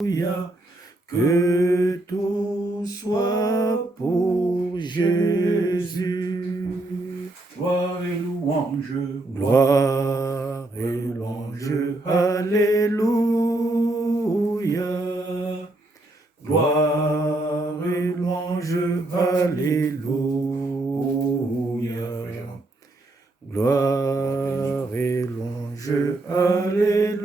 Alléluia. Que tout soit pour Jésus. Gloire et louange. Gloire et louange. Alléluia. Gloire et louange. Alléluia. Gloire et louange. Alléluia.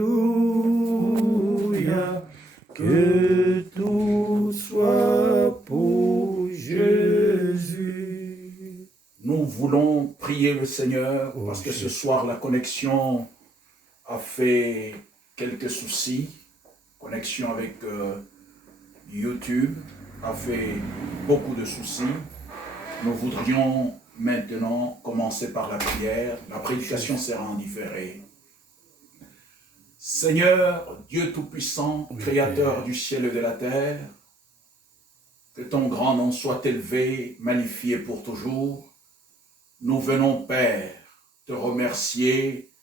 Que tout soit pour Jésus. Nous voulons prier le Seigneur parce que ce soir la connexion a fait quelques soucis. Connexion avec YouTube a fait beaucoup de soucis. Nous voudrions maintenant commencer par la prière. La prédication sera en différé. Seigneur, Dieu Tout-Puissant, Créateur du ciel et de la terre, que ton grand nom soit élevé, magnifié pour toujours. Nous venons, Père, te remercier,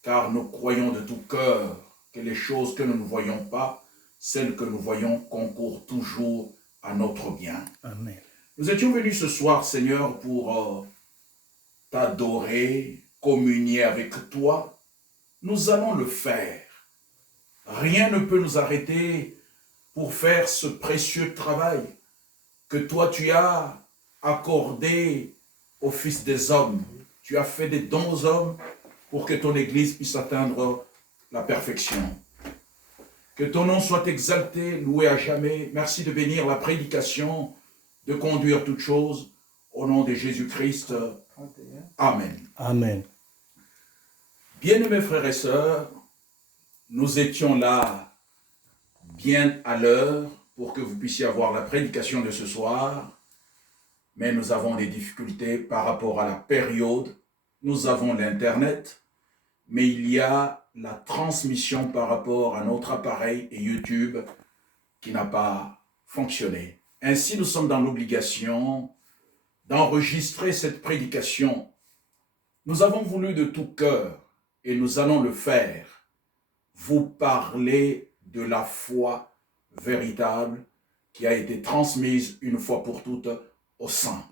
car nous croyons de tout cœur que les choses que nous ne voyons pas, celles que nous voyons, concourent toujours à notre bien. Amen. Nous étions venus ce soir, Seigneur, pour t'adorer, communier avec toi. Nous allons le faire. Rien ne peut nous arrêter pour faire ce précieux travail que toi tu as accordé au Fils des hommes. Tu as fait des dons aux hommes pour que ton Église puisse atteindre la perfection. Que ton nom soit exalté, loué à jamais. Merci de bénir la prédication, de conduire toutes choses. Au nom de Jésus-Christ. Amen. Amen. Bien-aimés frères et sœurs, nous étions là bien à l'heure pour que vous puissiez avoir la prédication de ce soir, mais nous avons des difficultés par rapport à la période. Nous avons l'Internet, mais il y a la transmission par rapport à notre appareil et YouTube qui n'a pas fonctionné. Ainsi, nous sommes dans l'obligation d'enregistrer cette prédication. Nous avons voulu de tout cœur, et nous allons le faire, vous parler de la foi véritable qui a été transmise une fois pour toutes aux saints.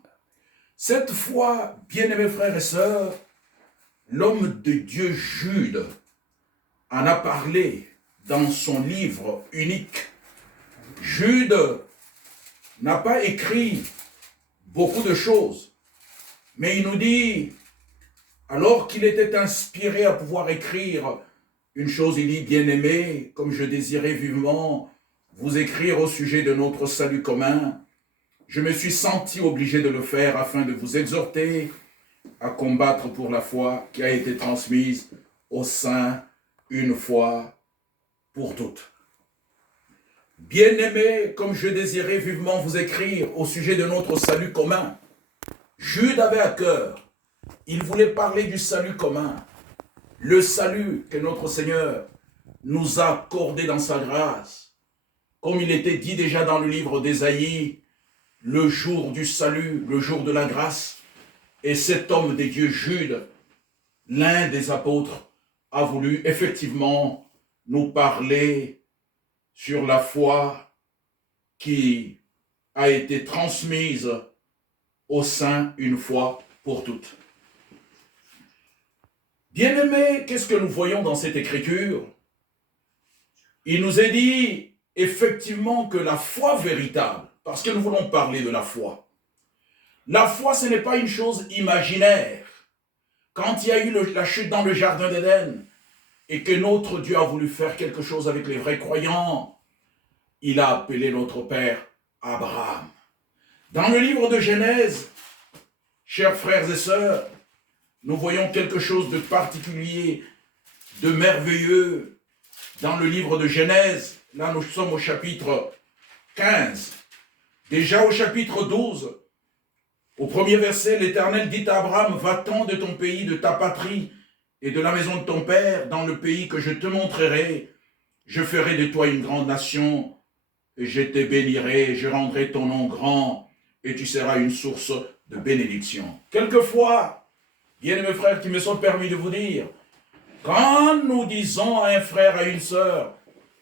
Cette foi, bien-aimés frères et sœurs, l'homme de Dieu Jude en a parlé dans son livre unique. Jude n'a pas écrit beaucoup de choses, mais il nous dit, alors qu'il était inspiré à pouvoir écrire une chose, il dit, bien-aimé, comme je désirais vivement vous écrire au sujet de notre salut commun, je me suis senti obligé de le faire afin de vous exhorter à combattre pour la foi qui a été transmise aux saints une fois pour toutes. Bien-aimé, comme je désirais vivement vous écrire au sujet de notre salut commun, Jude avait à cœur, il voulait parler du salut commun, le salut que notre Seigneur nous a accordé dans sa grâce. Comme il était dit déjà dans le livre d'Ésaïe, le jour du salut, le jour de la grâce. Et cet homme de Dieu, Jude, l'un des apôtres, a voulu effectivement nous parler sur la foi qui a été transmise aux saints une fois pour toutes. Bien-aimés, qu'est-ce que nous voyons dans cette écriture? Il nous est dit effectivement que la foi véritable, parce que nous voulons parler de la foi. La foi, ce n'est pas une chose imaginaire. Quand il y a eu la chute dans le jardin d'Éden et que notre Dieu a voulu faire quelque chose avec les vrais croyants, il a appelé notre père Abraham. Dans le livre de Genèse, chers frères et sœurs, nous voyons quelque chose de particulier, de merveilleux. Dans le livre de Genèse, là nous sommes au chapitre 15. Déjà au chapitre 12, au premier verset, l'Éternel dit à Abraham, va-t'en de ton pays, de ta patrie et de la maison de ton père, dans le pays que je te montrerai. Je ferai de toi une grande nation, et je te bénirai, je rendrai ton nom grand, et tu seras une source de bénédiction. Quelquefois, bien-aimés frères, qui me sont permis de vous dire, quand nous disons à un frère, à une sœur,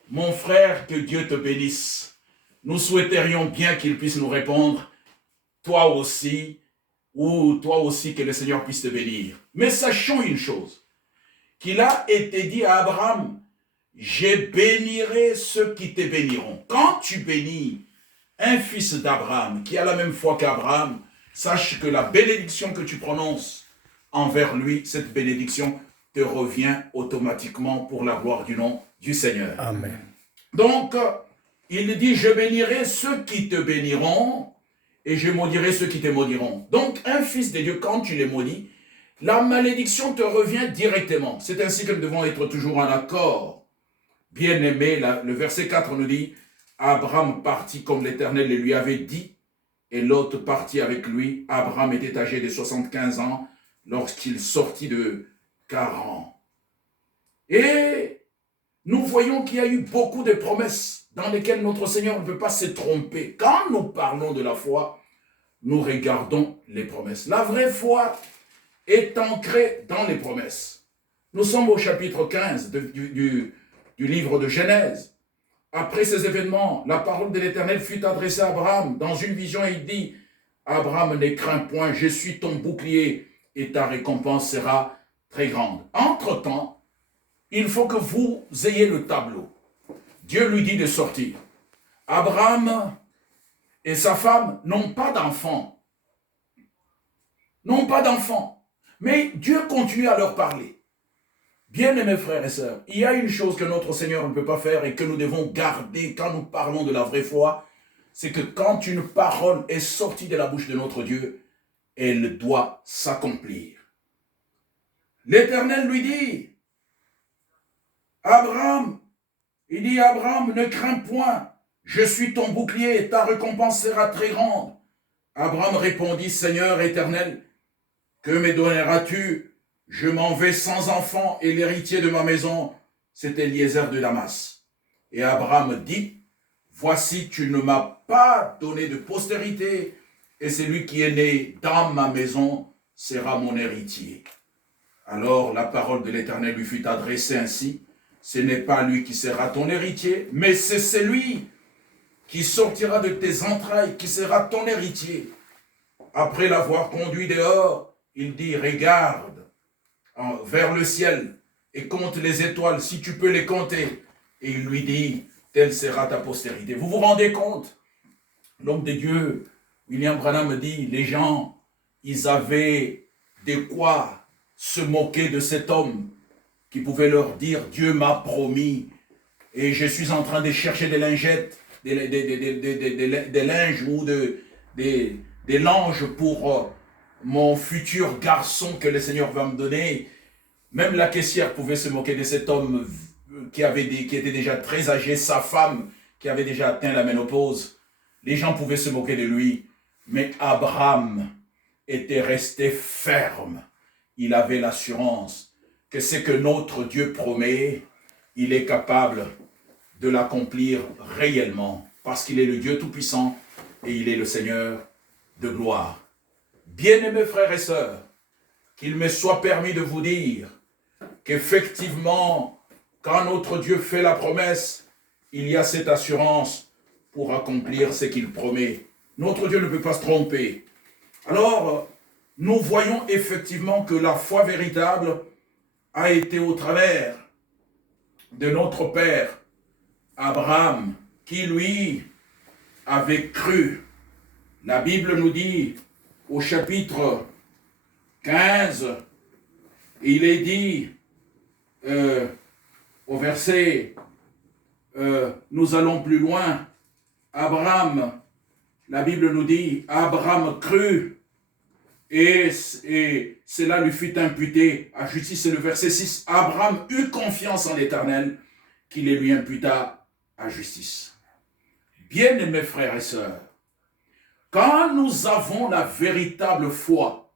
mon frère, que Dieu te bénisse. Nous souhaiterions bien qu'il puisse nous répondre, toi aussi, ou toi aussi que le Seigneur puisse te bénir. Mais sachons une chose, qu'il a été dit à Abraham, je bénirai ceux qui te béniront. Quand tu bénis un fils d'Abraham qui a la même foi qu'Abraham, sache que la bénédiction que tu prononces envers lui, cette bénédiction te revient automatiquement pour la gloire du nom du Seigneur. Amen. Donc, il dit, je bénirai ceux qui te béniront et je maudirai ceux qui te maudiront. Donc, un fils de Dieu, quand tu les maudis, la malédiction te revient directement. C'est ainsi que nous devons être toujours en accord. Bien-aimé, le verset 4 nous dit, Abraham partit comme l'Éternel le lui avait dit, et Lot partit avec lui. Abraham était âgé de 75 ans lorsqu'il sortit de Charan. Et nous voyons qu'il y a eu beaucoup de promesses dans lesquelles notre Seigneur ne peut pas se tromper. Quand nous parlons de la foi, nous regardons les promesses. La vraie foi est ancrée dans les promesses. Nous sommes au chapitre 15 du livre de Genèse. Après ces événements, la parole de l'Éternel fut adressée à Abraham. Dans une vision, il dit, Abraham, ne crains point, je suis ton bouclier et ta récompense sera très grande. Entre-temps, il faut que vous ayez le tableau. Dieu lui dit de sortir. Abraham et sa femme n'ont pas d'enfants. N'ont pas d'enfants. Mais Dieu continue à leur parler. Bien-aimés frères et sœurs, il y a une chose que notre Seigneur ne peut pas faire et que nous devons garder quand nous parlons de la vraie foi, c'est que quand une parole est sortie de la bouche de notre Dieu, elle doit s'accomplir. L'Éternel lui dit, Abraham, il dit, Abraham, ne crains point, je suis ton bouclier et ta récompense sera très grande. Abraham répondit, Seigneur éternel, que me donneras-tu? Je m'en vais sans enfant et l'héritier de ma maison, c'est Eliezer de Damas. Et Abraham dit, voici, tu ne m'as pas donné de postérité et celui qui est né dans ma maison sera mon héritier. Alors la parole de l'Éternel lui fut adressée ainsi, ce n'est pas lui qui sera ton héritier, mais c'est celui qui sortira de tes entrailles qui sera ton héritier. Après l'avoir conduit dehors, il dit, regarde vers le ciel et compte les étoiles, si tu peux les compter. Et il lui dit, telle sera ta postérité. Vous vous rendez compte? L'homme de Dieu, William Branham dit, les gens, ils avaient de quoi se moquer de cet homme qui pouvait leur dire, Dieu m'a promis et je suis en train de chercher des lingettes, des linges ou des langes pour mon futur garçon que le Seigneur va me donner. Même la caissière pouvait se moquer de cet homme qui était déjà très âgé, sa femme qui avait déjà atteint la ménopause. Les gens pouvaient se moquer de lui, mais Abraham était resté ferme. Il avait l'assurance que ce que notre Dieu promet, il est capable de l'accomplir réellement, parce qu'il est le Dieu Tout-Puissant et il est le Seigneur de gloire. Bien-aimés frères et sœurs, qu'il me soit permis de vous dire qu'effectivement, quand notre Dieu fait la promesse, il y a cette assurance pour accomplir ce qu'il promet. Notre Dieu ne peut pas se tromper. Alors, nous voyons effectivement que la foi véritable a été au travers de notre Père, Abraham, qui lui avait cru. La Bible nous dit au chapitre 15, il est dit au verset, nous allons plus loin, Abraham, la Bible nous dit, Abraham crut et cela lui fut imputé à justice. C'est le verset 6. Abraham eut confiance en l'Éternel qui les lui imputa à justice. Bien-aimés frères et sœurs, quand nous avons la véritable foi,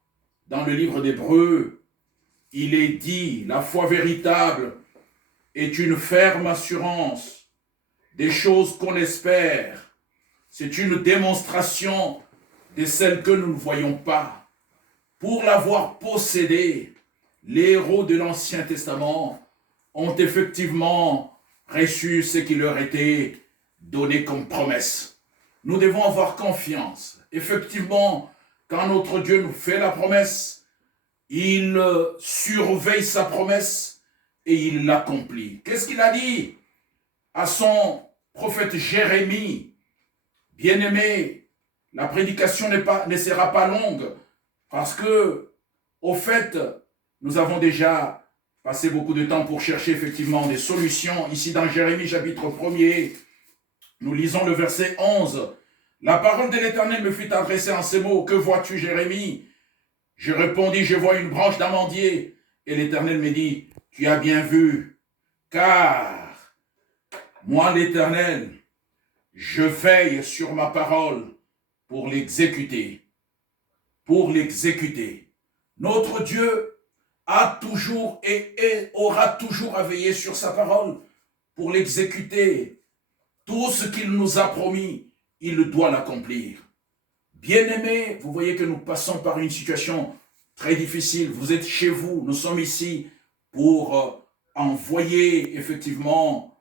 dans le livre d'Hébreux, il est dit, la foi véritable est une ferme assurance des choses qu'on espère. C'est une démonstration de celles que nous ne voyons pas. Pour l'avoir possédée, les héros de l'Ancien Testament ont effectivement reçu ce qui leur était donné comme promesse. Nous devons avoir confiance. Effectivement, quand notre Dieu nous fait la promesse, il surveille sa promesse et il l'accomplit. Qu'est-ce qu'il a dit à son prophète Jérémie? Bien-aimé, la prédication ne sera pas longue parce que, au fait, nous avons déjà passé beaucoup de temps pour chercher effectivement des solutions. Ici dans Jérémie chapitre 1er, nous lisons le verset 11. La parole de l'Éternel me fut adressée en ces mots. Que vois-tu, Jérémie? Je répondis, je vois une branche d'amandier. Et l'Éternel me dit, tu as bien vu, car moi, l'Éternel, je veille sur ma parole pour l'exécuter. Pour l'exécuter. Notre Dieu a toujours et aura toujours à veiller sur sa parole pour l'exécuter. Tout ce qu'il nous a promis, il doit l'accomplir. Bien-aimés, vous voyez que nous passons par une situation très difficile. Vous êtes chez vous, nous sommes ici pour envoyer effectivement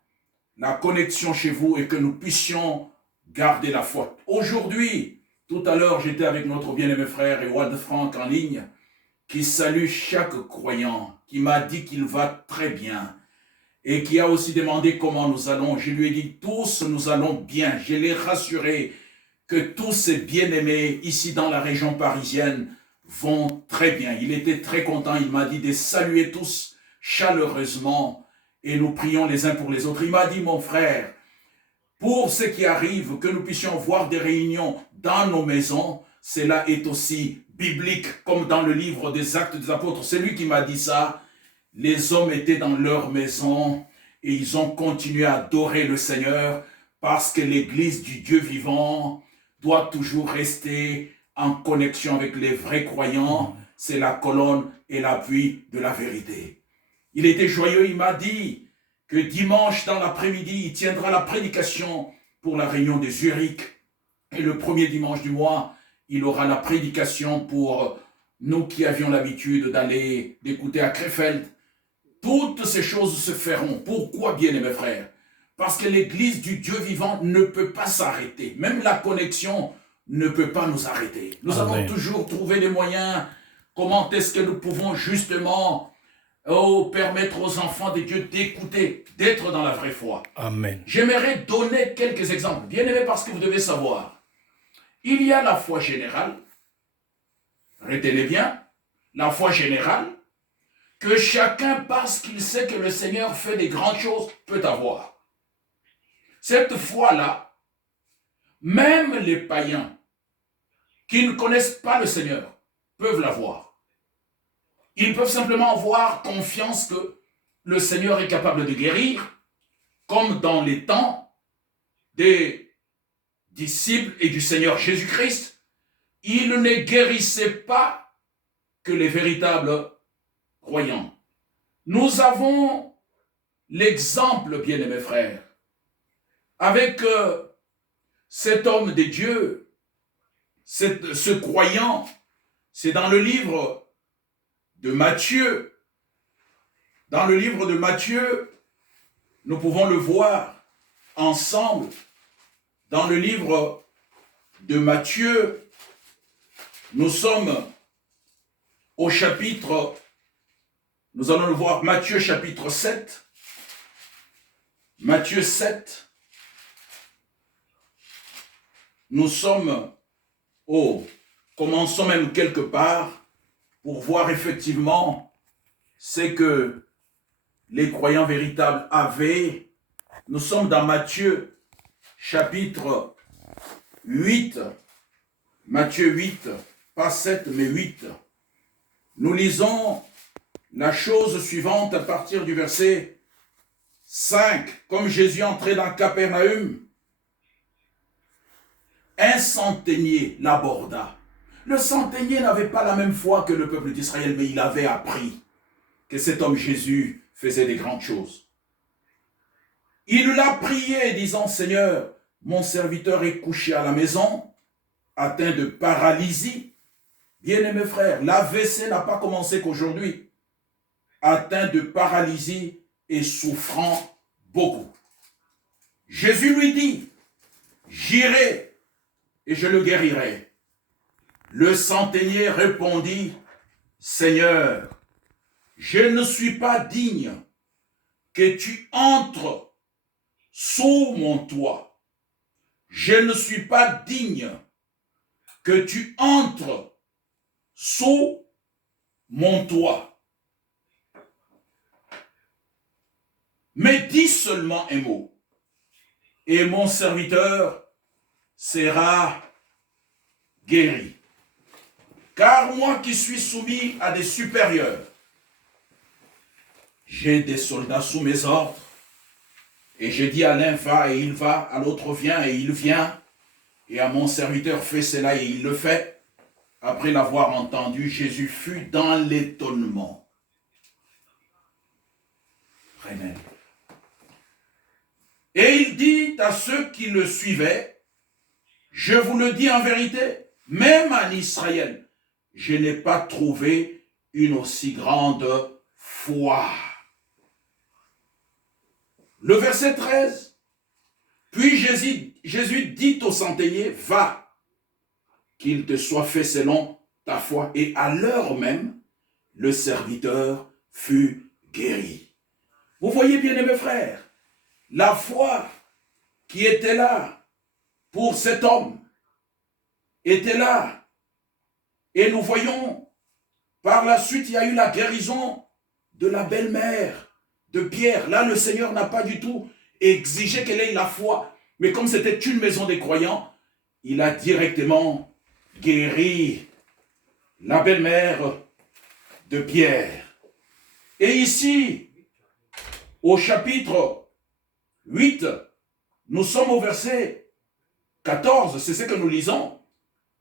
la connexion chez vous et que nous puissions garder la foi. Aujourd'hui, tout à l'heure, j'étais avec notre bien-aimé frère Ewald Franck en ligne, qui salue chaque croyant, qui m'a dit qu'il va très bien et qui a aussi demandé comment nous allons. Je lui ai dit, tous nous allons bien. Je l'ai rassuré que tous ces bien-aimés ici dans la région parisienne vont très bien. Il était très content, il m'a dit de saluer tous chaleureusement et nous prions les uns pour les autres. Il m'a dit, mon frère, pour ce qui arrive, que nous puissions voir des réunions dans nos maisons, cela est aussi biblique, comme dans le livre des Actes des Apôtres. C'est lui qui m'a dit ça. Les hommes étaient dans leur maison et ils ont continué à adorer le Seigneur parce que l'Église du Dieu vivant doit toujours rester en connexion avec les vrais croyants. C'est la colonne et l'appui de la vérité. Il était joyeux, il m'a dit que dimanche dans l'après-midi, il tiendra la prédication pour la réunion de Zurich. Et le premier dimanche du mois, il aura la prédication pour nous qui avions l'habitude d'écouter à Krefeld. Toutes ces choses se feront. Pourquoi, bien-aimés frères? Parce que l'Église du Dieu vivant ne peut pas s'arrêter. Même la connexion ne peut pas nous arrêter. Nous avons toujours trouvé des moyens. Comment est-ce que nous pouvons justement permettre aux enfants de Dieu d'écouter, d'être dans la vraie foi? Amen. J'aimerais donner quelques exemples. Bien-aimés, parce que vous devez savoir, il y a la foi générale. Retenez bien, la foi générale, que chacun, parce qu'il sait que le Seigneur fait des grandes choses, peut avoir. Cette foi-là, même les païens qui ne connaissent pas le Seigneur peuvent l'avoir. Ils peuvent simplement avoir confiance que le Seigneur est capable de guérir, comme dans les temps des disciples et du Seigneur Jésus-Christ. Il ne guérissait pas que les véritables croyants. Nous avons l'exemple, bien-aimés frères, avec cet homme de Dieu, ce croyant. C'est dans le livre de Matthieu. Dans le livre de Matthieu, nous pouvons le voir ensemble. Dans le livre de Matthieu, nous sommes au chapitre, nous allons le voir, Matthieu chapitre 7. Matthieu 7. Nous sommes commençons même quelque part pour voir effectivement ce que les croyants véritables avaient. Nous sommes dans Matthieu chapitre 8. Matthieu 8, pas 7 mais 8. Nous lisons la chose suivante à partir du verset 5. Comme Jésus entrait dans Capernaum, un centenier l'aborda. Le centenier n'avait pas la même foi que le peuple d'Israël, mais il avait appris que cet homme Jésus faisait des grandes choses. Il l'a prié, disant, Seigneur, mon serviteur est couché à la maison, atteint de paralysie. Bien-aimés frères, l'AVC n'a pas commencé qu'aujourd'hui. Atteint de paralysie et souffrant beaucoup. Jésus lui dit, j'irai et je le guérirai. Le centenier répondit, Seigneur, je ne suis pas digne que tu entres sous mon toit. Je ne suis pas digne que tu entres sous mon toit. Mais dis seulement un mot, et mon serviteur sera guéri. Car moi qui suis soumis à des supérieurs, j'ai des soldats sous mes ordres, et je dis à l'un va et il va, à l'autre viens et il vient, et à mon serviteur fais cela et il le fait. Après l'avoir entendu, Jésus fut dans l'étonnement. Amen. Et il dit à ceux qui le suivaient, je vous le dis en vérité, même en Israël, je n'ai pas trouvé une aussi grande foi. Le verset 13. Puis Jésus dit au centenier, va, qu'il te soit fait selon ta foi. Et à l'heure même, le serviteur fut guéri. Vous voyez bien, mes frères, la foi qui était là pour cet homme était là. Et nous voyons, par la suite, il y a eu la guérison de la belle-mère de Pierre. Là, le Seigneur n'a pas du tout exigé qu'elle ait la foi. Mais comme c'était une maison des croyants, il a directement guéri la belle-mère de Pierre. Et ici, au chapitre 8, nous sommes au verset 14, c'est ce que nous lisons.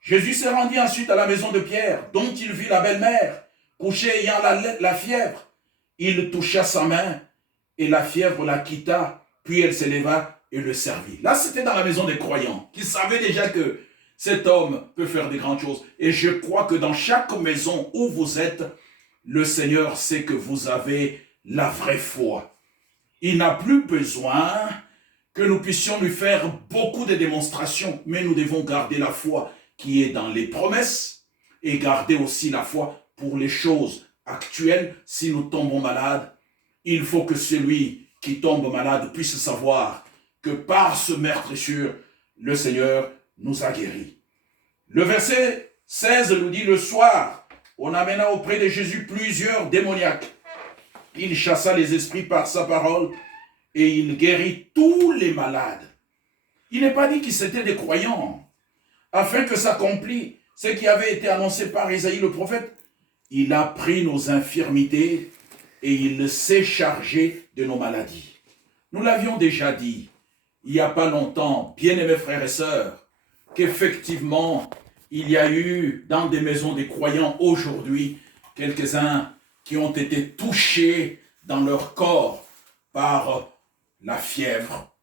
Jésus s'est rendu ensuite à la maison de Pierre, dont il vit la belle-mère, couchée ayant la fièvre. Il toucha sa main et la fièvre la quitta, puis elle s'éleva et le servit. Là, c'était dans la maison des croyants, qui savaient déjà que cet homme peut faire des grandes choses. Et je crois que dans chaque maison où vous êtes, le Seigneur sait que vous avez la vraie foi. Il n'a plus besoin que nous puissions lui faire beaucoup de démonstrations, mais nous devons garder la foi qui est dans les promesses et garder aussi la foi pour les choses actuelles. Si nous tombons malades, il faut que celui qui tombe malade puisse savoir que par ce meurtrissure, le Seigneur nous a guéris. Le verset 16 nous dit, le soir, on amena auprès de Jésus plusieurs démoniaques. Il chassa les esprits par sa parole et il guérit tous les malades. Il n'est pas dit qu'ils étaient des croyants, afin que s'accomplisse ce qui avait été annoncé par Isaïe le prophète. Il a pris nos infirmités et il s'est chargé de nos maladies. Nous l'avions déjà dit, il n'y a pas longtemps, bien-aimés frères et sœurs, qu'effectivement, il y a eu dans des maisons des croyants aujourd'hui, quelques-uns qui ont été touchés dans leur corps par la fièvre,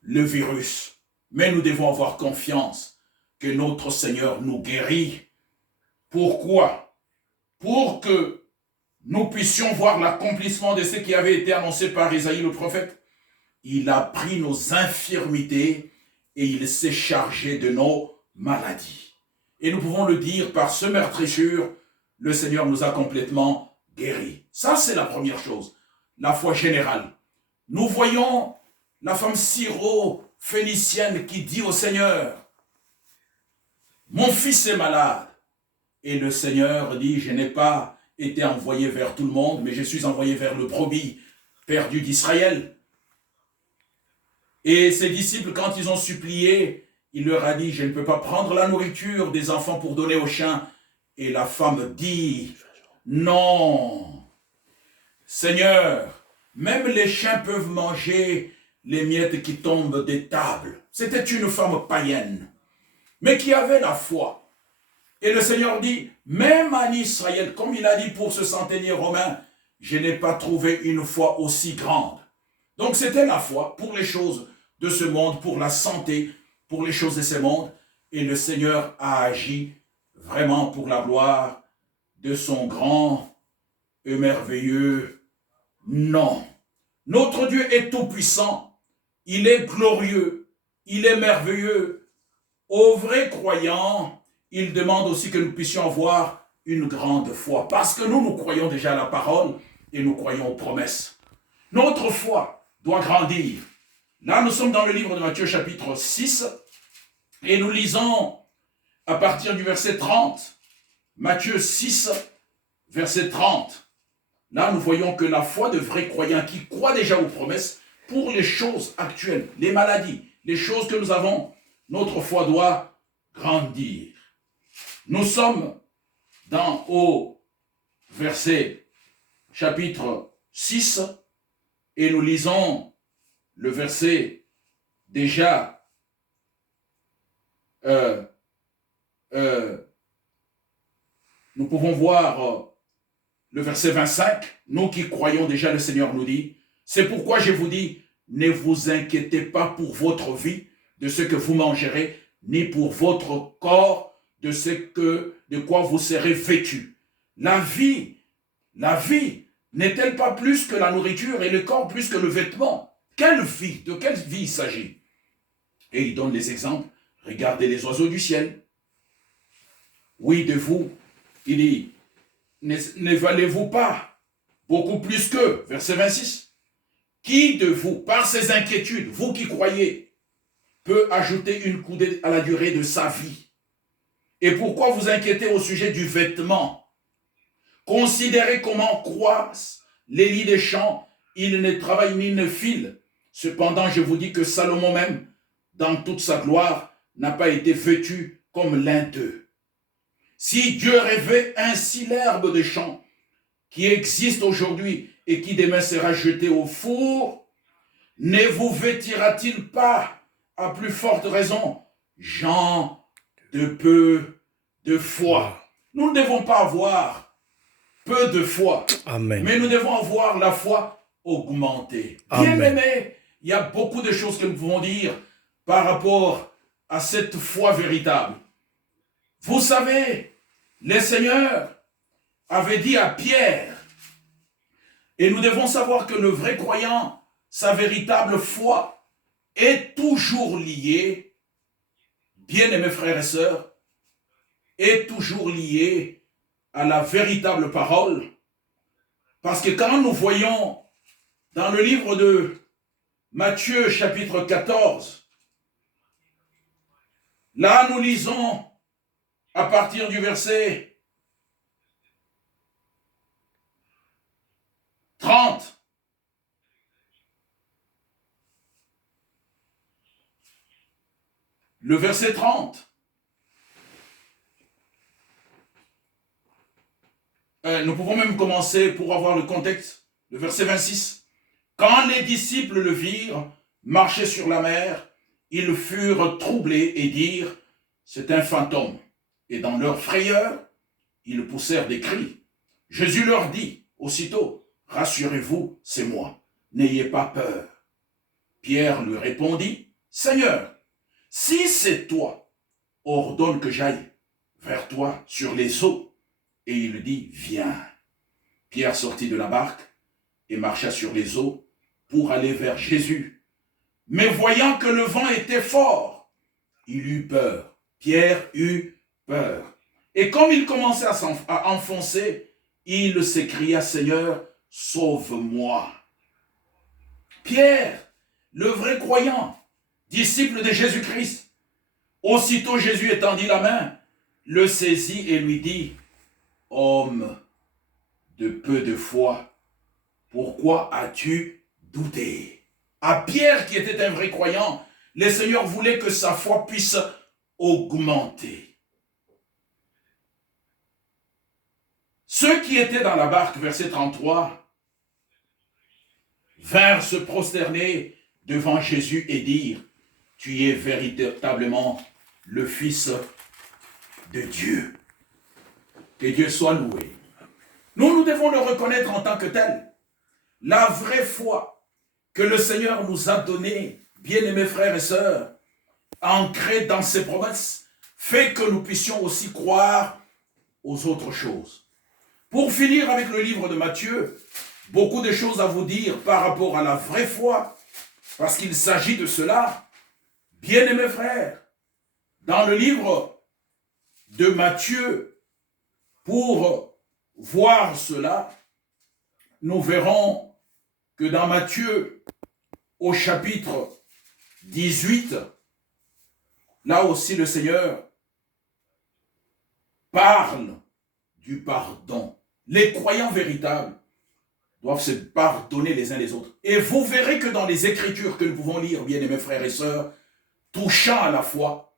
le virus. Mais nous devons avoir confiance que notre Seigneur nous guérit. Pourquoi? Pour que nous puissions voir l'accomplissement de ce qui avait été annoncé par Isaïe le prophète. Il a pris nos infirmités et il s'est chargé de nos maladies. Et nous pouvons le dire, par ce meurtrissure, le Seigneur nous a complètement guéris. Ça, c'est la première chose, la foi générale. Nous voyons la femme syro-phénicienne qui dit au Seigneur, mon fils est malade. Et le Seigneur dit, je n'ai pas été envoyé vers tout le monde, mais je suis envoyé vers le brebis perdu d'Israël. Et ses disciples, quand ils ont supplié, il leur a dit, je ne peux pas prendre la nourriture des enfants pour donner aux chiens. Et la femme dit, non, Seigneur, même les chiens peuvent manger les miettes qui tombent des tables. C'était une femme païenne, mais qui avait la foi. Et le Seigneur dit, même en Israël, comme il a dit pour ce centenier romain, je n'ai pas trouvé une foi aussi grande. Donc c'était la foi pour les choses de ce monde, pour la santé, pour les choses de ce monde. Et le Seigneur a agi vraiment pour la gloire de son grand et merveilleux nom. Notre Dieu est tout puissant il est glorieux, il est merveilleux. Aux vrais croyants, il demande aussi que nous puissions avoir une grande foi, parce que nous croyons déjà à la parole et nous croyons aux promesses. Notre foi doit grandir. Là, nous sommes dans le livre de Matthieu chapitre 6 et nous lisons à partir du verset 30. Matthieu 6, verset 30. Là, nous voyons que la foi de vrais croyants qui croient déjà aux promesses pour les choses actuelles, les maladies, les choses que nous avons, notre foi doit grandir. Nous sommes au verset chapitre 6 et nous lisons le verset déjà nous pouvons voir le verset 25, nous qui croyons déjà, le Seigneur nous dit, c'est pourquoi je vous dis, ne vous inquiétez pas pour votre vie, de ce que vous mangerez, ni pour votre corps, de quoi vous serez vêtus. La vie n'est-elle pas plus que la nourriture et le corps plus que le vêtement? Quelle vie? De quelle vie il s'agit? Et il donne les exemples. Regardez les oiseaux du ciel. Oui, de vous, il dit, ne valez-vous pas beaucoup plus qu'eux? Verset 26. Qui de vous, par ses inquiétudes, vous qui croyez, peut ajouter une coudée à la durée de sa vie? Et pourquoi vous inquiétez au sujet du vêtement? Considérez comment croissent les lits des champs, ils ne travaillent ni ne filent. Cependant, je vous dis que Salomon même, dans toute sa gloire, n'a pas été vêtu comme l'un d'eux. Si Dieu rêvait ainsi l'herbe des champs, qui existe aujourd'hui et qui demain sera jetée au four, ne vous vêtira-t-il pas à plus forte raison, gens de peu de foi? Nous ne devons pas avoir peu de foi, Amen. mais nous devons avoir la foi augmentée. Bien aimé, il y a beaucoup de choses que nous pouvons dire par rapport à cette foi véritable. Vous savez, le Seigneur avait dit à Pierre, et nous devons savoir que le vrai croyant, sa véritable foi, est toujours liée, bien-aimés frères et sœurs, est toujours liée à la véritable parole. Parce que quand nous voyons dans le livre de Matthieu chapitre 14, là nous lisons à partir du verset 30. Le verset 30. Nous pouvons même commencer pour avoir le contexte. Le verset 26. Quand les disciples le virent marcher sur la mer, ils furent troublés et dirent, c'est un fantôme. Et dans leur frayeur, ils poussèrent des cris. Jésus leur dit aussitôt, rassurez-vous, c'est moi, n'ayez pas peur. Pierre lui répondit, Seigneur, si c'est toi, ordonne que j'aille vers toi sur les eaux. Et il dit, viens. Pierre sortit de la barque et marcha sur les eaux pour aller vers Jésus. Mais voyant que le vent était fort, il eut peur. Pierre eut peur. Et comme il commençait à enfoncer, il s'écria, Seigneur, sauve-moi. Pierre, le vrai croyant, disciple de Jésus-Christ, aussitôt Jésus étendit la main, le saisit et lui dit, homme de peu de foi, pourquoi as-tu douté? À Pierre, qui était un vrai croyant, le Seigneur voulait que sa foi puisse augmenter. Ceux qui étaient dans la barque, verset 33, vinrent se prosterner devant Jésus et dire, tu es véritablement le Fils de Dieu. Que Dieu soit loué. Nous devons le reconnaître en tant que tel. La vraie foi que le Seigneur nous a donnée, bien-aimés frères et sœurs, ancrée dans ses promesses, fait que nous puissions aussi croire aux autres choses. Pour finir avec le livre de Matthieu, beaucoup de choses à vous dire par rapport à la vraie foi Parce qu'il s'agit de cela, bien-aimés frères, dans le livre de Matthieu, pour voir cela, nous verrons que dans Matthieu, au chapitre 18, là aussi le Seigneur parle du pardon. Les croyants véritables doivent se pardonner les uns les autres. Et vous verrez que dans les Écritures que nous pouvons lire, bien-aimés frères et sœurs, touchant à la foi,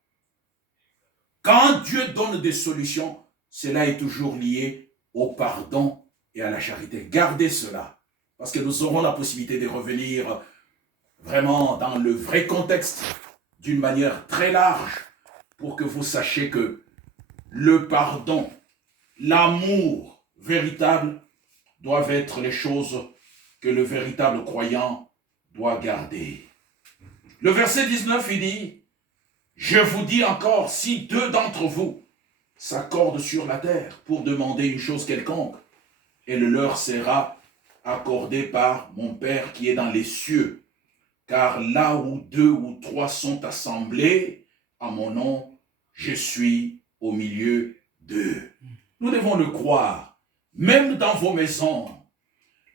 quand Dieu donne des solutions, cela est toujours lié au pardon et à la charité. Gardez cela, parce que nous aurons la possibilité de revenir vraiment dans le vrai contexte, d'une manière très large, pour que vous sachiez que le pardon, l'amour véritable doivent être les choses que le véritable croyant doit garder. Le verset 19, il dit, « Je vous dis encore, si deux d'entre vous s'accordent sur la terre pour demander une chose quelconque, elle leur sera accordée par mon Père qui est dans les cieux. Car là où deux ou trois sont assemblés à mon nom, je suis au milieu d'eux. » Nous devons le croire, même dans vos maisons.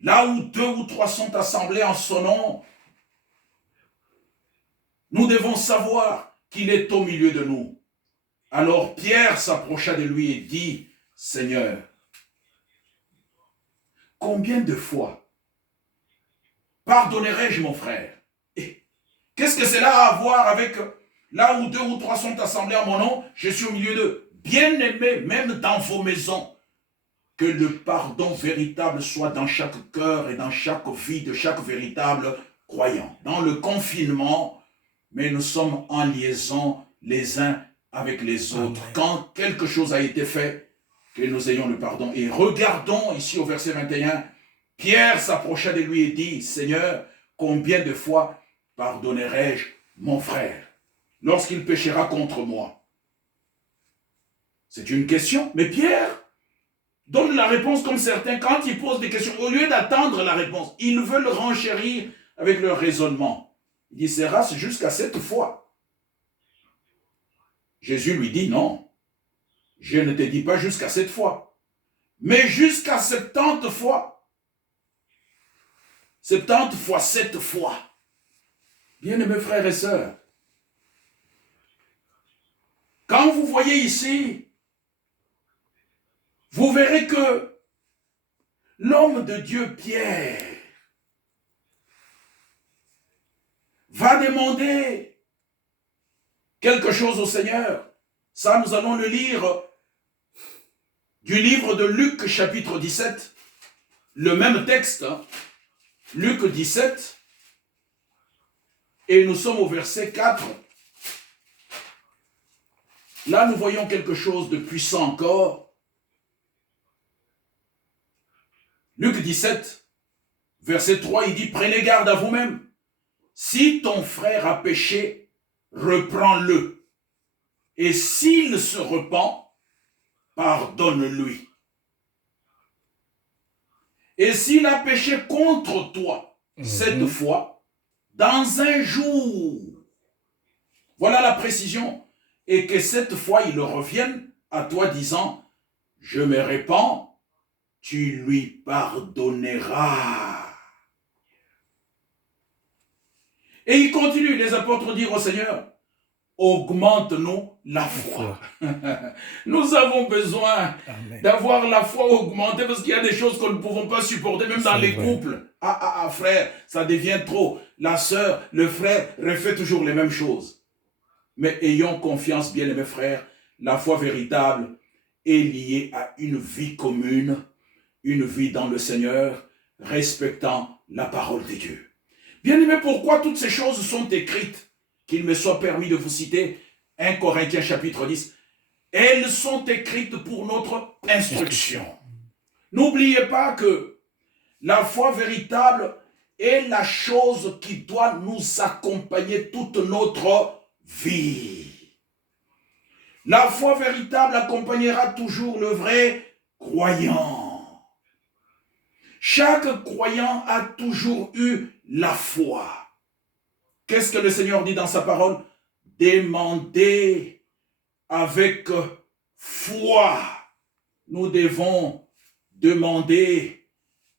Là où deux ou trois sont assemblés en son nom, nous devons savoir qu'il est au milieu de nous. Alors Pierre s'approcha de lui et dit, « Seigneur, combien de fois pardonnerai-je mon frère? » Et qu'est-ce que cela a à voir avec là où deux ou trois sont assemblés en mon nom, je suis au milieu d'eux. Bien-aimés, même dans vos maisons, que le pardon véritable soit dans chaque cœur et dans chaque vie de chaque véritable croyant. Dans le confinement, mais nous sommes en liaison les uns avec les autres. Amen. Quand quelque chose a été fait, que nous ayons le pardon. Et regardons ici au verset 21, Pierre s'approcha de lui et dit, « Seigneur, combien de fois pardonnerai-je mon frère lorsqu'il péchera contre moi? » C'est une question, mais Pierre donne la réponse comme certains, quand ils posent des questions, au lieu d'attendre la réponse, ils veulent renchérir avec leur raisonnement. Il dit, sera-ce jusqu'à 7 fois? Jésus lui dit, non, je ne te dis pas jusqu'à 7 fois, mais jusqu'à 70 fois. 70 fois 7 fois. Bien-aimés frères et sœurs, quand vous voyez ici, vous verrez que l'homme de Dieu, Pierre, va demander quelque chose au Seigneur. Ça, nous allons le lire du livre de Luc, chapitre 17. Le même texte, hein, Luc 17. Et nous sommes au verset 4. Là, nous voyons quelque chose de puissant encore. Luc 17, verset 3, il dit, « Prenez garde à vous-même. Si ton frère a péché, reprends-le. Et s'il se repent, pardonne-lui. Et s'il a péché contre toi 7 fois, dans un jour, voilà la précision, et que 7 fois il revienne à toi disant, je me répands, tu lui pardonneras. » Et il continue, les apôtres dirent au Seigneur, augmente-nous la foi. Nous avons besoin d'avoir la foi augmentée parce qu'il y a des choses que nous ne pouvons pas supporter, même dans les couples. Frère, ça devient trop. La sœur, le frère refait toujours les mêmes choses. Mais ayons confiance, bien-aimés frères, la foi véritable est liée à une vie commune, une vie dans le Seigneur, respectant la parole de Dieu. Bien-aimés, pourquoi toutes ces choses sont écrites? Qu'il me soit permis de vous citer 1 Corinthiens chapitre 10. Elles sont écrites pour notre instruction. N'oubliez pas que la foi véritable est la chose qui doit nous accompagner toute notre vie. La foi véritable accompagnera toujours le vrai croyant. Chaque croyant a toujours eu la foi. Qu'est-ce que le Seigneur dit dans sa parole? Demandez avec foi. Nous devons demander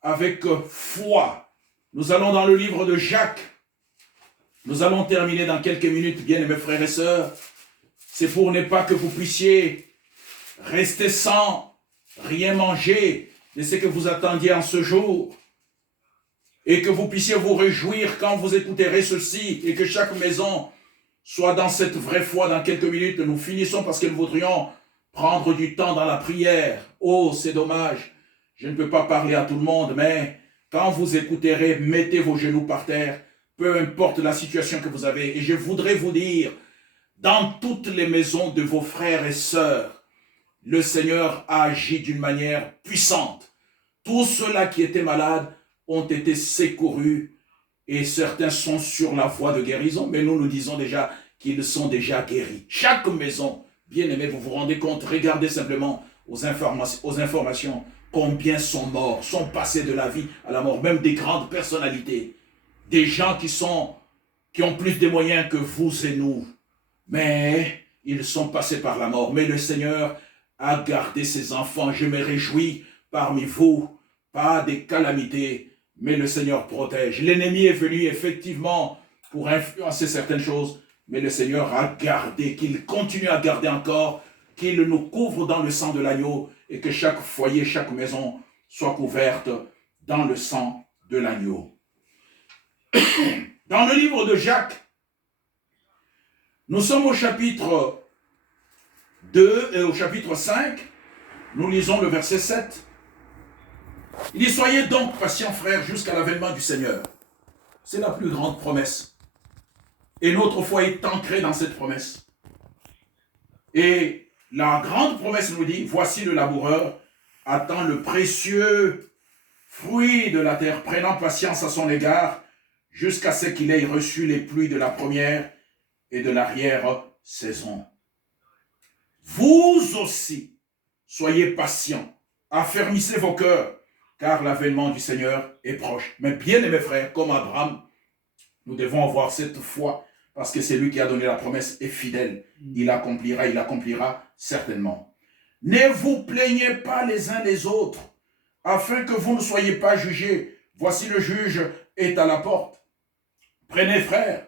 avec foi. Nous allons dans le livre de Jacques. Nous allons terminer dans quelques minutes, bien-aimés frères et sœurs. C'est pour ne pas que vous puissiez rester sans rien manger de ce que vous attendiez en ce jour. Et que vous puissiez vous réjouir quand vous écouterez ceci et que chaque maison soit dans cette vraie foi. Dans quelques minutes, nous finissons parce que nous voudrions prendre du temps dans la prière. Oh, c'est dommage. Je ne peux pas parler à tout le monde, mais quand vous écouterez, mettez vos genoux par terre, peu importe la situation que vous avez. Et je voudrais vous dire, dans toutes les maisons de vos frères et sœurs, le Seigneur a agi d'une manière puissante. Tous ceux-là qui étaient malades ont été secourus et certains sont sur la voie de guérison, mais nous disons déjà qu'ils sont déjà guéris. Chaque maison, bien aimé, vous vous rendez compte, regardez simplement aux informations, combien sont morts, sont passés de la vie à la mort, même des grandes personnalités, des gens qui ont plus de moyens que vous et nous, mais ils sont passés par la mort. Mais le Seigneur a gardé ses enfants. Je me réjouis parmi vous, pas des calamités, mais le Seigneur protège. L'ennemi est venu effectivement pour influencer certaines choses, mais le Seigneur a gardé, qu'il continue à garder encore, qu'il nous couvre dans le sang de l'agneau et que chaque foyer, chaque maison soit couverte dans le sang de l'agneau. Dans le livre de Jacques, nous sommes au chapitre 2 et au chapitre 5, nous lisons le verset 7. Il dit, soyez donc patients, frères, jusqu'à l'avènement du Seigneur. C'est la plus grande promesse. Et notre foi est ancrée dans cette promesse. Et la grande promesse nous dit, voici le laboureur attend le précieux fruit de la terre, prenant patience à son égard, jusqu'à ce qu'il ait reçu les pluies de la première et de l'arrière-saison. Vous aussi, soyez patients, affermissez vos cœurs, car l'avènement du Seigneur est proche. Mais bien aimés frères, comme Abraham, nous devons avoir cette foi, parce que c'est lui qui a donné la promesse est fidèle. Il accomplira certainement. Ne vous plaignez pas les uns les autres, afin que vous ne soyez pas jugés. Voici le juge est à la porte. Prenez, frères,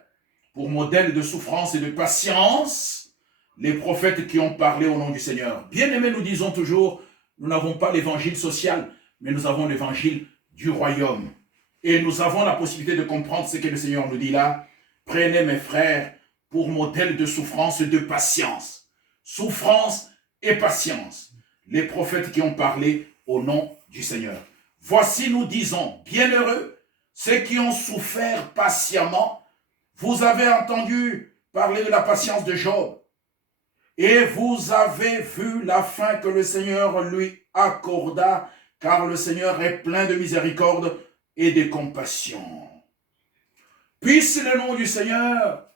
pour modèle de souffrance et de patience, les prophètes qui ont parlé au nom du Seigneur. Bien-aimés, nous disons toujours, nous n'avons pas l'évangile social, mais nous avons l'évangile du royaume. Et nous avons la possibilité de comprendre ce que le Seigneur nous dit là. Prenez, mes frères, pour modèle de souffrance et de patience. Souffrance et patience. Les prophètes qui ont parlé au nom du Seigneur. Voici, nous disons, bienheureux, ceux qui ont souffert patiemment. Vous avez entendu parler de la patience de Job. Et vous avez vu la fin que le Seigneur lui accorda, car le Seigneur est plein de miséricorde et de compassion. Puisse le nom du Seigneur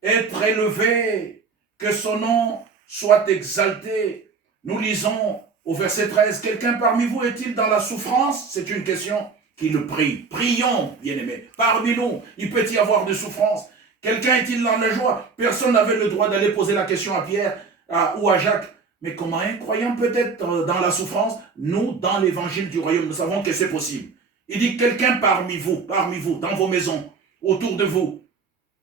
être élevé, que son nom soit exalté. Nous lisons au verset 13, quelqu'un parmi vous est-il dans la souffrance? C'est une question qui le prie. Prions, bien-aimés. Parmi nous, il peut y avoir de souffrance. Quelqu'un est-il dans la joie? Personne n'avait le droit d'aller poser la question à Pierre ou à Jacques. Mais comment un croyant peut être dans la souffrance? Nous, dans l'évangile du royaume, nous savons que c'est possible. Il dit quelqu'un parmi vous, dans vos maisons, autour de vous,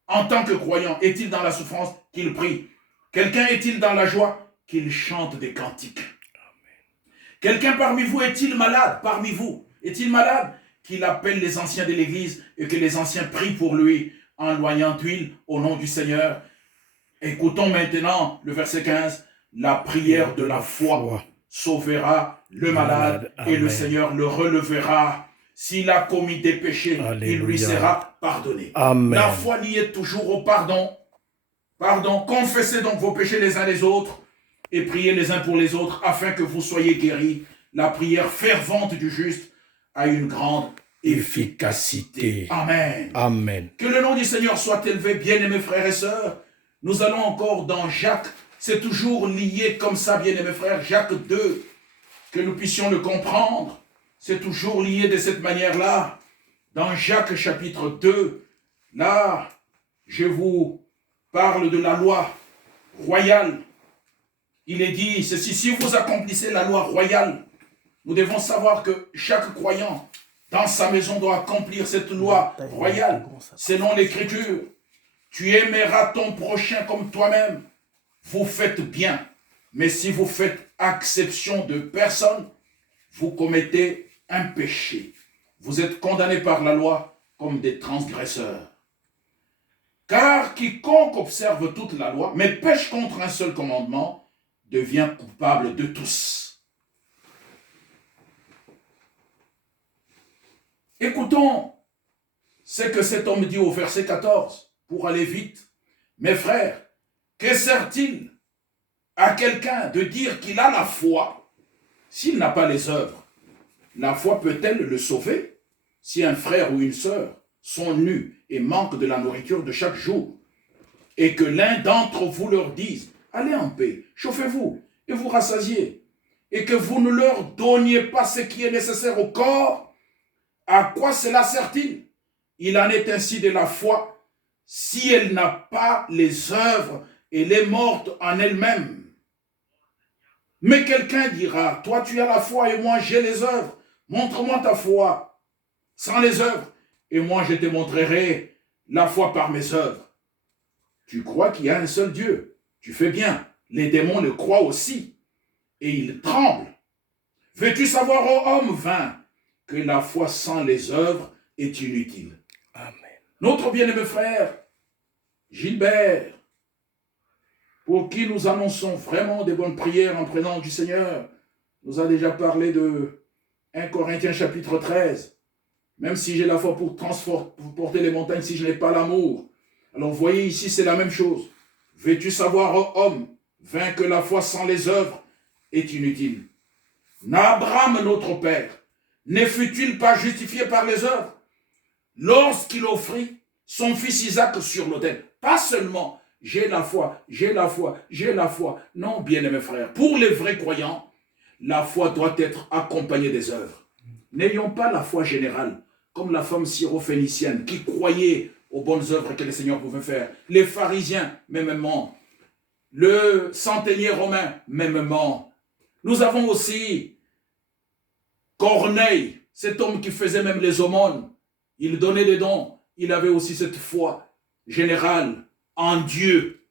en tant que croyant, est-il dans la souffrance? Qu'il prie. Quelqu'un est-il dans la joie? Qu'il chante des cantiques. Quelqu'un parmi vous est-il malade? Parmi vous, est-il malade? Qu'il appelle les anciens de l'église et que les anciens prient pour lui en loignant d'huile au nom du Seigneur. Écoutons maintenant le verset 15. La prière de la foi sauvera le malade et le Seigneur le relèvera. S'il a commis des péchés, il lui sera pardonné. Amen. La foi liée toujours au pardon. Pardon, confessez donc vos péchés les uns les autres et priez les uns pour les autres afin que vous soyez guéris. La prière fervente du juste a une grande efficacité. Amen. Amen. Que le nom du Seigneur soit élevé, bien-aimés frères et sœurs. Nous allons encore dans Jacques. C'est toujours lié comme ça, bien-aimés frères. Jacques 2, que nous puissions le comprendre. C'est toujours lié de cette manière-là. Dans Jacques chapitre 2, là, je vous parle de la loi royale. Il est dit ceci, si vous accomplissez la loi royale, nous devons savoir que chaque croyant dans sa maison doit accomplir cette loi royale. Selon l'Écriture, tu aimeras ton prochain comme toi-même. Vous faites bien, mais si vous faites exception de personne, vous commettez un péché. Vous êtes condamnés par la loi comme des transgresseurs. Car quiconque observe toute la loi, mais pêche contre un seul commandement, devient coupable de tous. Écoutons ce que cet homme dit au verset 14, pour aller vite. Mes frères, que sert-il à quelqu'un de dire qu'il a la foi s'il n'a pas les œuvres? La foi peut-elle le sauver si un frère ou une sœur sont nus et manquent de la nourriture de chaque jour, et que l'un d'entre vous leur dise « Allez en paix, chauffez-vous et vous rassasiez », et que vous ne leur donniez pas ce qui est nécessaire au corps, à quoi cela sert-il? Il en est ainsi de la foi, si elle n'a pas les œuvres, elle est morte en elle-même. Mais quelqu'un dira, toi tu as la foi et moi j'ai les œuvres, montre-moi ta foi sans les œuvres, et moi je te montrerai la foi par mes œuvres. Tu crois qu'il y a un seul Dieu, tu fais bien, les démons le croient aussi, et ils tremblent. Veux-tu savoir, ô homme vain, que la foi sans les œuvres est inutile? Amen. Notre bien-aimé frère, Gilbert, pour qui nous annonçons vraiment des bonnes prières en présence du Seigneur, nous a déjà parlé de 1 Corinthiens chapitre 13. Même si j'ai la foi pour transporter les montagnes, si je n'ai pas l'amour. Alors vous voyez ici, c'est la même chose. Veux-tu savoir, ô homme, vain, que la foi sans les œuvres est inutile? N'Abraham, notre père, ne fut-il pas justifié par les œuvres lorsqu'il offrit son fils Isaac sur l'autel? Pas seulement, j'ai la foi, j'ai la foi, j'ai la foi. Non, bien-aimés frères, pour les vrais croyants, la foi doit être accompagnée des œuvres. N'ayons pas la foi générale, comme la femme syrophénicienne qui croyait aux bonnes œuvres que le Seigneur pouvait faire. Les pharisiens, mêmement. Le centenier romain, mêmement. Nous avons aussi Corneille, cet homme qui faisait même les aumônes. Il donnait des dons. Il avait aussi cette foi générale en Dieu.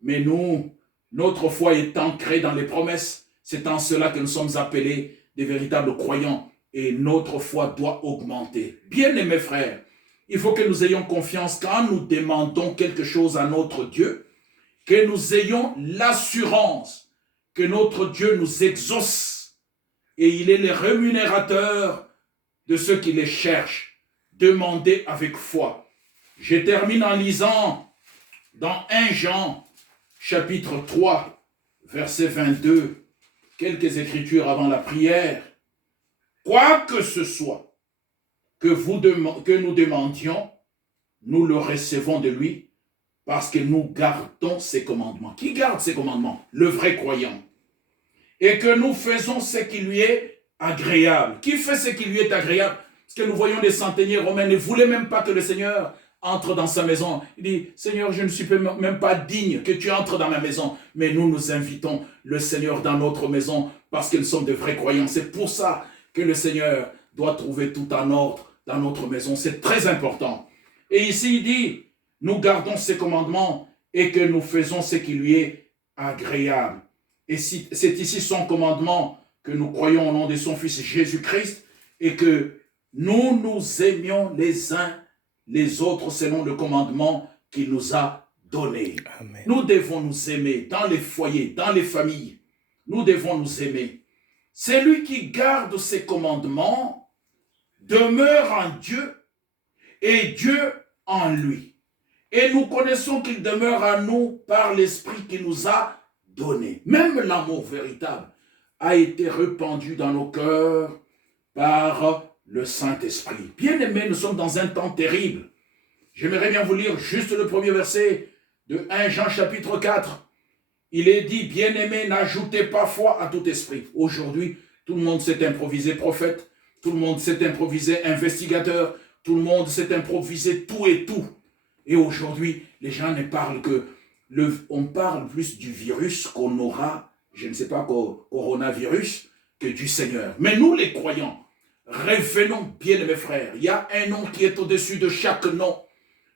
Mais nous, notre foi est ancrée dans les promesses. C'est en cela que nous sommes appelés des véritables croyants. Et notre foi doit augmenter. Bien-aimés frères, il faut que nous ayons confiance quand nous demandons quelque chose à notre Dieu, que nous ayons l'assurance que notre Dieu nous exauce et il est le rémunérateur de ceux qui les cherchent. Demandez avec foi. Je termine en lisant dans 1 Jean, chapitre 3, verset 22, quelques écritures avant la prière. Quoi que ce soit que nous demandions, nous le recevons de lui parce que nous gardons ses commandements. Qui garde ses commandements? Le vrai croyant. Et que nous faisons ce qui lui est agréable. Qui fait ce qui lui est agréable? Parce que nous voyons des centeniers romains ne voulaient même pas que le Seigneur entre dans sa maison. Il dit, Seigneur, je ne suis même pas digne que tu entres dans ma maison. Mais nous invitons le Seigneur dans notre maison parce que nous sommes de vrais croyants. C'est pour ça que le Seigneur doit trouver tout en ordre dans notre maison. C'est très important. Et ici, il dit, nous gardons ses commandements et que nous faisons ce qui lui est agréable. Et c'est ici son commandement que nous croyons au nom de son Fils Jésus-Christ et que nous nous aimions les uns les autres selon le commandement qu'il nous a donné. Amen. Nous devons nous aimer dans les foyers, dans les familles. Nous devons nous aimer. Celui qui garde ses commandements demeure en Dieu et Dieu en lui. Et nous connaissons qu'il demeure en nous par l'Esprit qu'il nous a donné. Même l'amour véritable a été répandu dans nos cœurs par le Saint-Esprit. Bien-aimés, nous sommes dans un temps terrible. J'aimerais bien vous lire juste le premier verset de 1 Jean chapitre 4. Il est dit, bien-aimés, n'ajoutez pas foi à tout esprit. Aujourd'hui, tout le monde s'est improvisé prophète, tout le monde s'est improvisé investigateur, tout le monde s'est improvisé tout et tout. Et aujourd'hui, les gens ne parlent que... on parle plus du virus qu'on aura, je ne sais pas, coronavirus, que du Seigneur. Mais nous, les croyants, revenons, bien mes frères. Il y a un nom qui est au-dessus de chaque nom.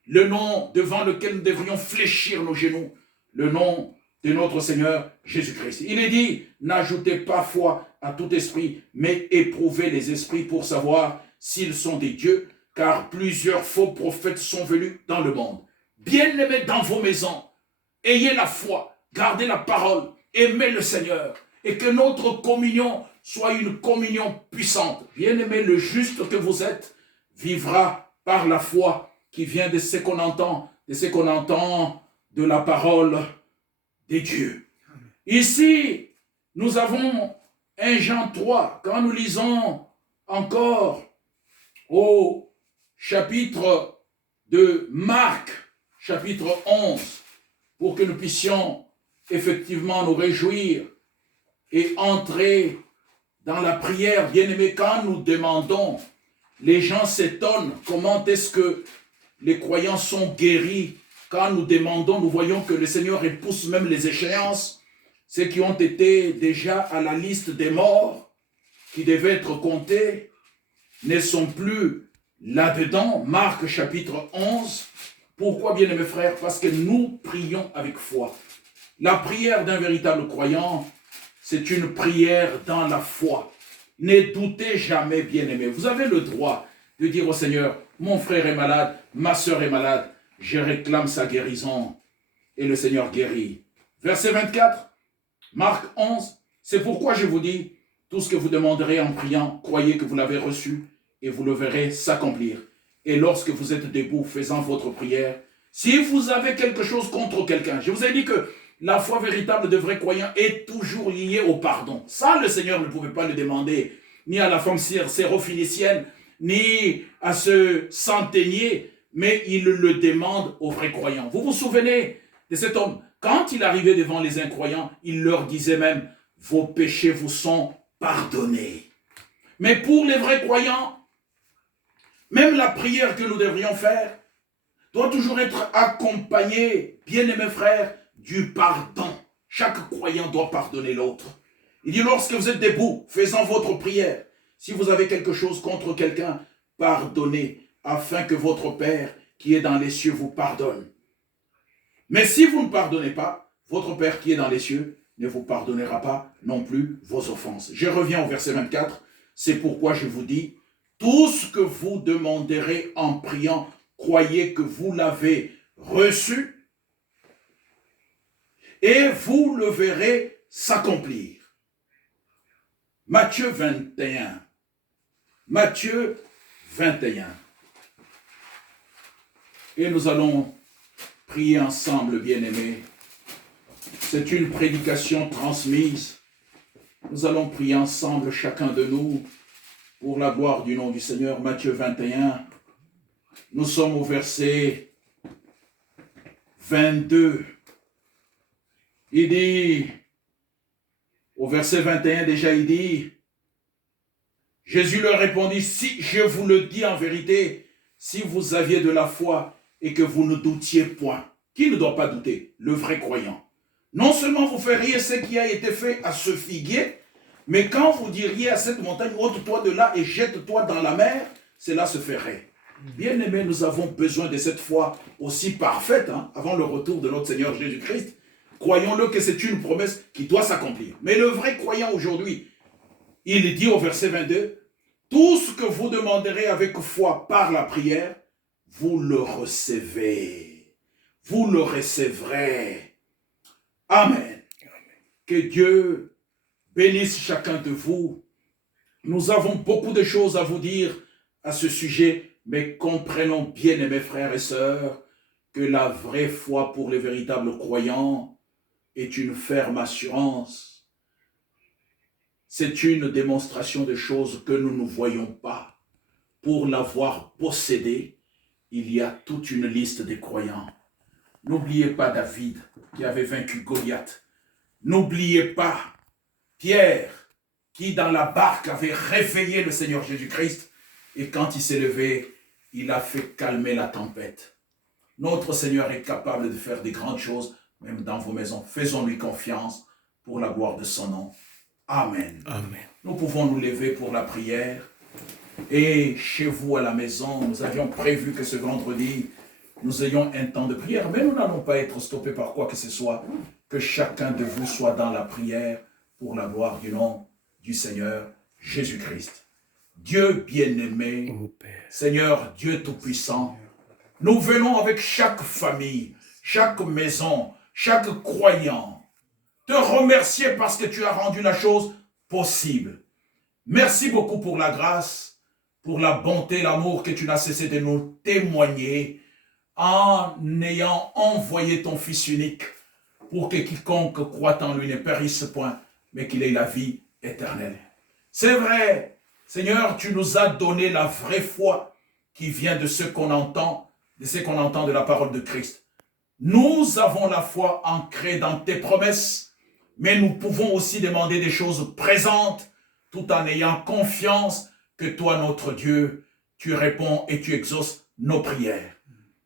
Le nom devant lequel nous devrions fléchir nos genoux. Le nom de notre Seigneur Jésus-Christ. Il est dit, n'ajoutez pas foi à tout esprit, mais éprouvez les esprits pour savoir s'ils sont des dieux, car plusieurs faux prophètes sont venus dans le monde. Bien-aimés dans vos maisons, ayez la foi, gardez la parole, aimez le Seigneur, et que notre communion soit une communion puissante. Bien-aimé, le juste que vous êtes vivra par la foi qui vient de ce qu'on entend, de la parole des dieux. Ici, nous avons 1 Jean 3, quand nous lisons encore au chapitre de Marc, chapitre 11, pour que nous puissions effectivement nous réjouir et entrer dans la prière. Bien-aimés, quand nous demandons, les gens s'étonnent comment est-ce que les croyants sont guéris. Quand nous demandons, nous voyons que le Seigneur repousse même les échéances. Ceux qui ont été déjà à la liste des morts, qui devaient être comptés, ne sont plus là-dedans. Marc chapitre 11. Pourquoi, bien mes frères? Parce que nous prions avec foi. La prière d'un véritable croyant, c'est une prière dans la foi. Ne doutez jamais, bien-aimés. Vous avez le droit de dire au Seigneur, mon frère est malade, ma soeur est malade, je réclame sa guérison. Et le Seigneur guérit. Verset 24, Marc 11, c'est pourquoi je vous dis, tout ce que vous demanderez en priant, croyez que vous l'avez reçu et vous le verrez s'accomplir. Et lorsque vous êtes debout faisant votre prière, si vous avez quelque chose contre quelqu'un, je vous ai dit que la foi véritable de vrais croyants est toujours liée au pardon. Ça, le Seigneur ne pouvait pas le demander, ni à la femme syrophénicienne, ni à ce centenier, mais il le demande aux vrais croyants. Vous vous souvenez de cet homme? Quand il arrivait devant les incroyants, il leur disait même, vos péchés vous sont pardonnés. Mais pour les vrais croyants, même la prière que nous devrions faire doit toujours être accompagnée, bien-aimés frères, du pardon. Chaque croyant doit pardonner l'autre. Il dit, lorsque vous êtes debout, faisant votre prière, si vous avez quelque chose contre quelqu'un, pardonnez, afin que votre Père qui est dans les cieux vous pardonne. Mais si vous ne pardonnez pas, votre Père qui est dans les cieux ne vous pardonnera pas non plus vos offenses. Je reviens au verset 24. C'est pourquoi je vous dis, tout ce que vous demanderez en priant, croyez que vous l'avez reçu et vous le verrez s'accomplir. Matthieu 21. Matthieu 21. Et nous allons prier ensemble, bien-aimés. C'est une prédication transmise. Nous allons prier ensemble, chacun de nous, pour la gloire du nom du Seigneur. Matthieu 21. Nous sommes au verset 22. Il dit, au verset 21 déjà, il dit, Jésus leur répondit, si je vous le dis en vérité, si vous aviez de la foi et que vous ne doutiez point. Qui ne doit pas douter? Le vrai croyant. Non seulement vous feriez ce qui a été fait à ce figuier, mais quand vous diriez à cette montagne, ôte-toi de là et jette-toi dans la mer, cela se ferait. Bien-aimés, nous avons besoin de cette foi aussi parfaite, avant le retour de notre Seigneur Jésus-Christ. Croyons-le que c'est une promesse qui doit s'accomplir. Mais le vrai croyant aujourd'hui, il dit au verset 22, tout ce que vous demanderez avec foi par la prière, vous le recevez. Vous le recevrez. Amen. Que Dieu bénisse chacun de vous. Nous avons beaucoup de choses à vous dire à ce sujet, mais comprenons bien, mes frères et sœurs, que la vraie foi pour les véritables croyants est une ferme assurance. C'est une démonstration de choses que nous ne voyons pas. Pour l'avoir possédée, il y a toute une liste des croyants. N'oubliez pas David qui avait vaincu Goliath. N'oubliez pas Pierre qui dans la barque avait réveillé le Seigneur Jésus-Christ et quand il s'est levé, il a fait calmer la tempête. Notre Seigneur est capable de faire des grandes choses, même dans vos maisons. Faisons-lui confiance pour la gloire de son nom. Amen. Amen. Nous pouvons nous lever pour la prière. Et chez vous à la maison, nous avions prévu que ce vendredi, nous ayons un temps de prière, mais nous n'allons pas être stoppés par quoi que ce soit. Que chacun de vous soit dans la prière pour la gloire du nom du Seigneur Jésus-Christ. Dieu bien-aimé, Ô Père, Seigneur Dieu Tout-Puissant, nous venons avec chaque famille, chaque maison, chaque croyant, te remercier parce que tu as rendu la chose possible. Merci beaucoup pour la grâce, pour la bonté, l'amour que tu n'as cessé de nous témoigner en ayant envoyé ton Fils unique pour que quiconque croit en lui ne périsse point, mais qu'il ait la vie éternelle. C'est vrai, Seigneur, tu nous as donné la vraie foi qui vient de ce qu'on entend, de la parole de Christ. Nous avons la foi ancrée dans tes promesses, mais nous pouvons aussi demander des choses présentes, tout en ayant confiance que toi, notre Dieu, tu réponds et tu exauces nos prières.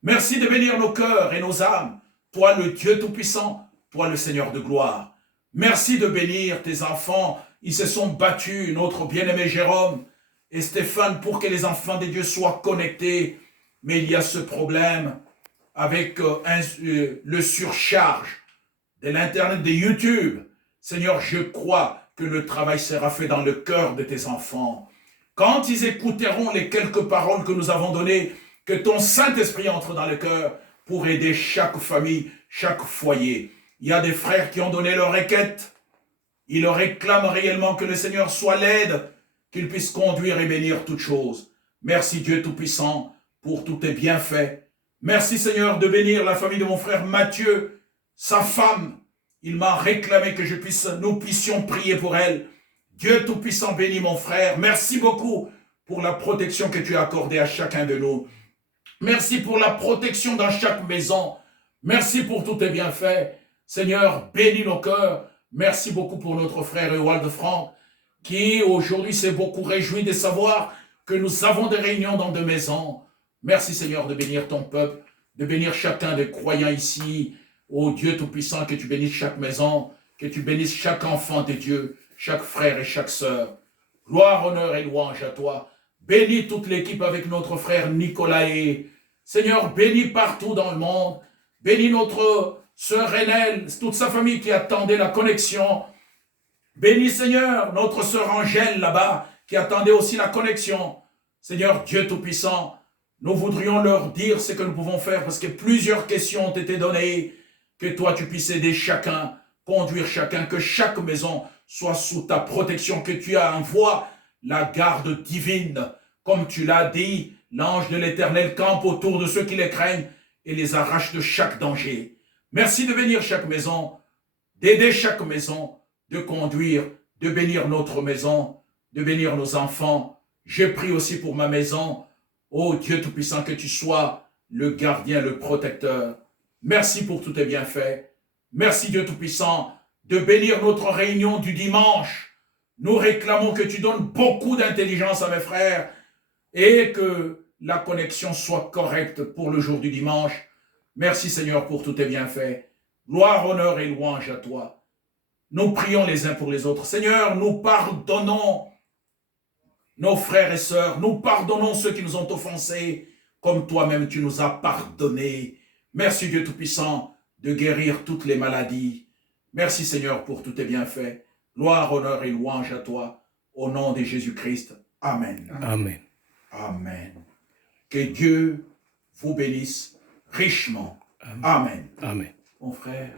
Merci de bénir nos cœurs et nos âmes, toi le Dieu Tout-Puissant, toi le Seigneur de gloire. Merci de bénir tes enfants, ils se sont battus, notre bien-aimé Jérôme et Stéphane, pour que les enfants de Dieu soient connectés. Mais il y a ce problème avec le surcharge de l'Internet, de YouTube. Seigneur, je crois que le travail sera fait dans le cœur de tes enfants. Quand ils écouteront les quelques paroles que nous avons données, que ton Saint-Esprit entre dans le cœur pour aider chaque famille, chaque foyer. Il y a des frères qui ont donné leur requête. Ils réclament réellement que le Seigneur soit l'aide, qu'il puisse conduire et bénir toutes choses. Merci Dieu Tout-Puissant pour tous tes bienfaits. Merci Seigneur de bénir la famille de mon frère Mathieu, sa femme. Il m'a réclamé que nous puissions prier pour elle. Dieu Tout-Puissant bénit mon frère. Merci beaucoup pour la protection que tu as accordée à chacun de nous. Merci pour la protection dans chaque maison. Merci pour tous tes bienfaits. Seigneur, bénis nos cœurs. Merci beaucoup pour notre frère Ewald Franck, qui aujourd'hui s'est beaucoup réjoui de savoir que nous avons des réunions dans deux maisons. Merci Seigneur de bénir ton peuple, de bénir chacun des croyants ici. Ô Dieu Tout-Puissant, que tu bénisses chaque maison, que tu bénisses chaque enfant de Dieu, chaque frère et chaque sœur. Gloire, honneur et louange à toi. Bénis toute l'équipe avec notre frère Nicolas. Seigneur, bénis partout dans le monde. Bénis notre sœur Renelle, toute sa famille qui attendait la connexion. Bénis Seigneur, notre sœur Angèle là-bas, qui attendait aussi la connexion. Seigneur Dieu Tout-Puissant, nous voudrions leur dire ce que nous pouvons faire parce que plusieurs questions ont été données. Que toi tu puisses aider chacun, conduire chacun, que chaque maison soit sous ta protection, que tu envoies la garde divine. Comme tu l'as dit, l'ange de l'Éternel campe autour de ceux qui les craignent et les arrache de chaque danger. Merci de bénir chaque maison, d'aider chaque maison, de conduire, de bénir notre maison, de bénir nos enfants. Je prie aussi pour ma maison. Ô Dieu Tout-Puissant, que tu sois le gardien, le protecteur. Merci pour tous tes bienfaits. Merci Dieu Tout-Puissant de bénir notre réunion du dimanche. Nous réclamons que tu donnes beaucoup d'intelligence à mes frères et que la connexion soit correcte pour le jour du dimanche. Merci Seigneur pour tous tes bienfaits. Gloire, honneur et louange à toi. Nous prions les uns pour les autres. Seigneur, nous pardonnons nos frères et sœurs. Nous pardonnons ceux qui nous ont offensés comme toi-même tu nous as pardonnés. Merci Dieu Tout-Puissant de guérir toutes les maladies. Merci Seigneur pour tous tes bienfaits. Gloire, honneur et louange à toi. Au nom de Jésus-Christ. Amen. Amen. Amen. Que Dieu vous bénisse richement. Amen. Amen. Mon frère,